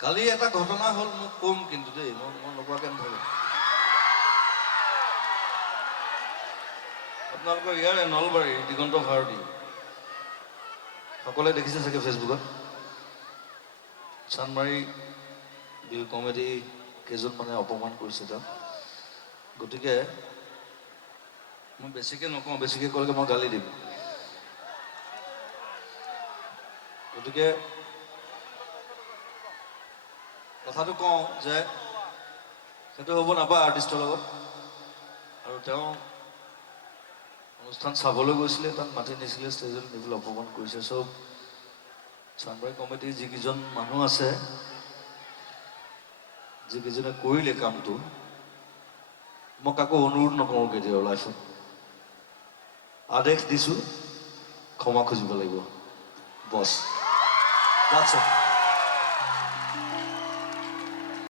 কালি এটা ঘটনা হল মোক কম কিন্তু দেই মই নকোৱাকে নধৰো আপোনালোকৰ ইয়াৰে নলবাৰী দিগন্ত ভাৰতী সকলোৱে দেখিছে চাগে ফেচবুকত চানমাৰী বিল কমেডি কেজন মানে অপমান কৰিছে তাত গতিকে মই বেছিকে নকওঁ বেছিকে ক'লে মই গালি দিম গতিকে কথাটো কওঁ যে সেইটো হ'ব নাপায় আৰ্টিষ্টৰ লগত আৰু তেওঁ অনুষ্ঠান চাবলৈ গৈছিলে তাত মাতি নিছিলে ষ্টেজত নিবলৈ অপমান কৰিছে চব চানমাৰী কমিটিৰ যিকেইজন মানুহ আছে যিকেইজনে কৰিলে কামটো মই কাকো অনুৰোধ নকৰোঁ কেতিয়াও লাইফত আদেশ দিছোঁ ক্ষমা খুজিব লাগিব বছ